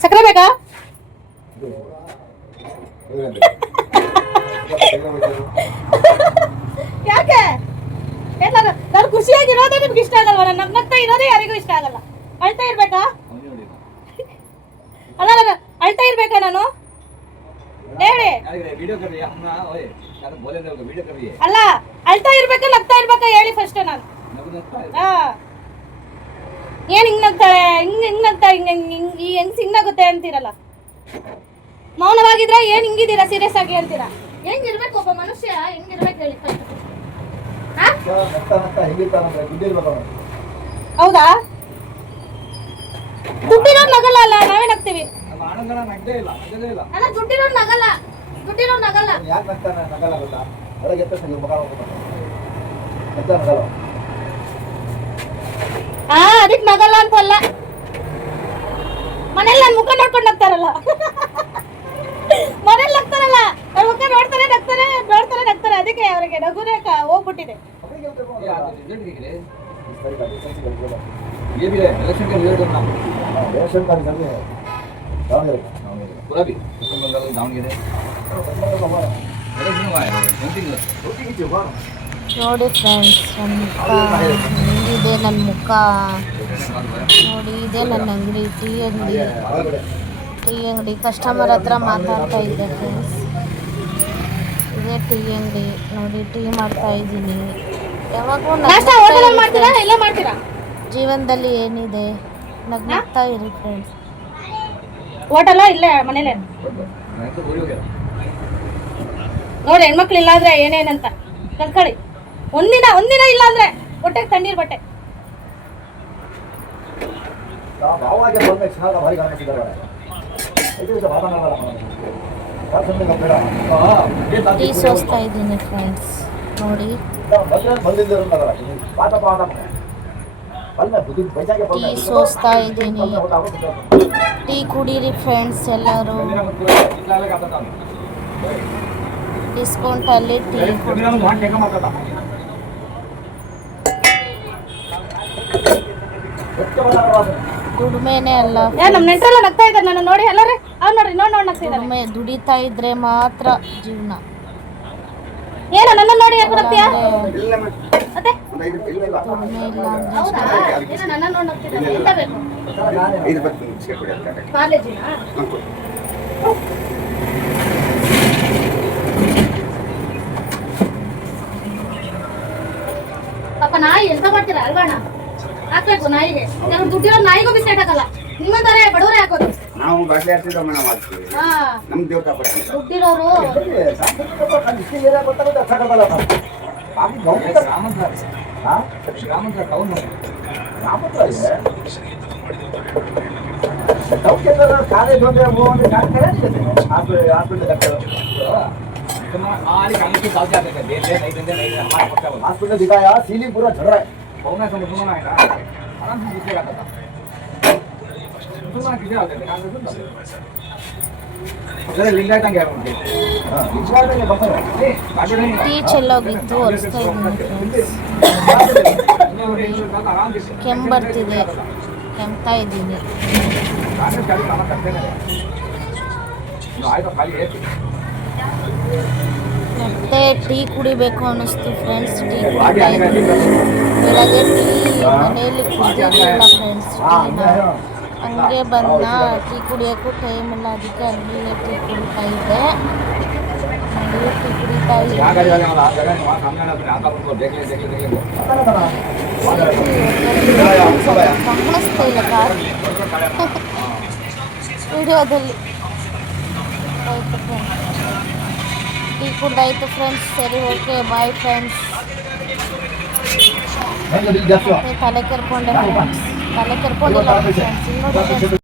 ಸಕ್ಕರೆ ಬೇಕಾ? ಯಾಕೆ? ನಾನು ಖುಷಿಯಾಗಿರೋದೇ ನಿಮ್ಗೆ ಇಷ್ಟ ಆಗಲ್ವಾ? ನಾನು ನಗ್ನಗ್ತಾ ಇರೋದೇ ಯಾರಿಗೂ ಇಷ್ಟ ಆಗಲ್ಲ. ಅಳ್ತಾ ಇರ್ಬೇಕಾ? ಅಲ್ಲ ನಾನು ಅಳ್ತಾ ಇರ್ಬೇಕಾ? ನಾನು ಹೇಳಿ. ಅಲ್ಲ ಅಳ್ತಾ ಇರ್ಬೇಕಾ ನಗ್ತಾ ಇರ್ಬೇಕಾ ಹೇಳಿ ಫಸ್ಟ್. ನಾನು ಏನ್ ಹಿಂಗ್ ನಗ್ತಾಳೆ, ಹಿಂಗ್ ನಗ್ತಾ ಹೆಂಗ್ ಸಿಂಗಾಗುತ್ತೆ ಅಂತೀರಲ್ಲ. ಮೌನವಾಗಿದ್ರೆ ಏನ್ ಹಿಂಗಿದ್ದೀರಾ ಸೀರಿಯಸ್ ಆಗಿ ಅಂತೀರಾ? ಹೆಂಗಿರ್ಬೇಕು ಒಬ್ಬ ಮನುಷ್ಯ, ಹೆಂಗಿರ್ಬೇಕು ಹೇಳಿ ಫಸ್ಟ್. ಹೌದಾ? ದುಡ್ಡಿರೋರು ನಗಲ್ಲ ಅಲ್ಲ, ನಾವೇ ನಗ್ತೀವಿ. ಅಲ್ಲ ದುಡ್ಡಿರೋರು ನಗಲ್ಲ, ದುಡ್ಡಿರೋರು ನಗಲ್ಲ. ಅದಕ್ಕೆ ನಗಲ್ಲ ಅಂತಲ್ಲ, ಮನೇಲಿ ನನ್ನ ಮುಖ ನೋಡ್ಕೊಂಡು ನಗ್ತಾರಲ್ಲ. ಮನೇಲಿ ನಗ್ತಾರಲ್ಲ, ನನ್ನ ಮುಖ ನೋಡ್ತಾರೆ ನಗ್ತಾರೆ, ನೋಡ್ತಾರೆ ನಗ್ತಾರೆ. ಅದಕ್ಕೆ ಅವರಿಗೆ ನಗುನೇ ಹೋಗ್ಬಿಟ್ಟಿದೆ. ನೋಡಿ ಫ್ರೆಂಡ್ಸ್, ಇದೆ ನನ್ನ ಮುಖ ನೋಡಿ. ಇದೆ ನನ್ನ ಅಂಗಡಿ, ಟೀ ಅಂಗಡಿ. ಕಸ್ಟಮರ್ ಹತ್ರ ಮಾತಾಡ್ತಾ ಇದ್ದೆ ಫ್ರೆಂಡ್ಸ್. ಇದೇ ಟೀ ಅಂಗಡಿ ನೋಡಿ, ಟೀ ಮಾಡ್ತಾ ಇದ್ದೀನಿ. ಯಾವಾಗೂ ಜೀವನದಲ್ಲಿ ಏನಿದೆ ನಗ್ನಗ್ತಾ ಇರಿ ಫ್ರೆಂಡ್ಸ್. ಹೋಟೆಲ್ಲ ಇಲ್ಲೇ ಮನೇಲೆ ನೋಡಿ. ಹೆಣ್ಮಕ್ಳು ಇಲ್ಲ ಅಂದ್ರೆ ಏನೇನಂತ ಕಲ್ತ್ಕೊಳ್ಳಿ. ಒಂದಿನ ಇಲ್ಲ ಅಂದ್ರೆ ಹೊಟ್ಟೆಗೆ ತಣ್ಣೀರ್ ಬಟ್ಟೆ. ಟೀ ಸೋಸ್ತಾ ಇದ್ದೀನಿ ಫ್ರೆಂಡ್ಸ್ ನೋಡಿ. ಟೀ ಸೋಸ್ತಾ ಇದ್ದೀನಿ. ಟೀ ಕುಡೀರಿ ಫ್ರೆಂಡ್ಸ್ ಎಲ್ಲರೂ. ಡಿಸ್ಕೌಂಟಲ್ಲಿ ಟೀ ದುಡಿಮೆನೇ ಅಲ್ಲ. ನಮ್ಮ ನೆಂಟರೆಲ್ಲ ನಗ್ತಾ ಇದ್ದಾರೆ ನನ್ನ ನೋಡಿ. ಎಲ್ಲರೇ ನೋಡ್ರಿ ದುಡಿಮೆ, ದುಡಿತಾ ಇದ್ರೆ ಮಾತ್ರ ಜೀವನ. ಏನೋ ನನ್ನ ನೋಡಿ ಯಾಕೆ ನಗ್ತೀಯಾ? ಮತ್ತೆ ದುಡಿಮೆ ಇಲ್ಲ ಅಂದ್ರೆ ನನ್ನ ನೋಡಿ ನಗ್ತಿದ್ದಾರೆ. ಎಂತ ಬೇಕು? ಕಾಲೇಜಿನ ಪಾಪ ನಾಯಿ ಎಂತ ಮಾಡ್ತೀರಾ ಅಲ್ವಾಣ? ಹಾಕ್ಬೇಕು ನಾಯಿಗೆ. ದುಡ್ಡಿರೋ ನಾಯಿಗೂ ಬಿಸ್ಕೆಟ್ ಹಾಕಲ್ಲ. ನಿಮ್ಮ ತರ ಬಡವರೇ ಹಾಕೋದು. ನಾವು ಬಾಟ್ಲಿ ಹಾಕ್ತಿದ್ದ ಮನೆ ಮಾಡ್ತೀವಿ. ನಮ್ ದೇವ್ರ ದುಡ್ಡಿರೋರು हॉस्पिटल दिखाया सीलिंग पूरा झड़ रहा है। ಟೀ ಚೆಲ್ಲೋಗಿತ್ತು, ಒರೆಸ್ತಾ ಇದ್ದೀನಿ. ಕೆಮ್ಮು ಬರ್ತಿದೆ, ಕೆಮ್ತಾ ಇದ್ದೀನಿ. ಮತ್ತೆ ಟೀ ಕುಡಿಬೇಕು ಅನ್ನಿಸ್ತು ಫ್ರೆಂಡ್ಸ್. ಟೀ ಕುಡಿತಾ ಇದ್ದೀನಿ. ಬೆಳಗ್ಗೆ ಟೀ ಮನೆಯಲ್ಲಿ ಕುಡಿದಿರಲಿಲ್ಲ ಫ್ರೆಂಡ್ಸ್. ಹಂಗೆ ಬಂದ, ಟೀ ಕುಡಿಯೋಕ್ಕೂ ಟೈಮ್ ಇಲ್ಲ, ಅದಕ್ಕೆ ಅಲ್ಲೇ ಟೀ ಕುಡಿತಾ ಇದ್ದೆ. ಟೀ ಕುಡಿತಾ ಇದ್ದೆ. ಕಾಣಿಸ್ತಾ ಇಲ್ಲ ಕಾರ್ ವಿಡಿಯೋದಲ್ಲಿ. ಆಯಿತು ಫ್ರೆಂಡ್ಸ್, ಟೀ ಕುಡ್ದಾಯಿತು ಫ್ರೆಂಡ್ಸ್. ಸರಿ, ಓಕೆ, ಬಾಯ್ ಫ್ರೆಂಡ್ಸ್. ತಲೆ ಕೆರ್ಕೊಂಡೆ ಫ್ರೆಂಡ್ಸ್, ತಲೆ ಕೆರ್ಕೊಂಡಿಲ್ಲ ಫ್ರೆಂಡ್ಸ್.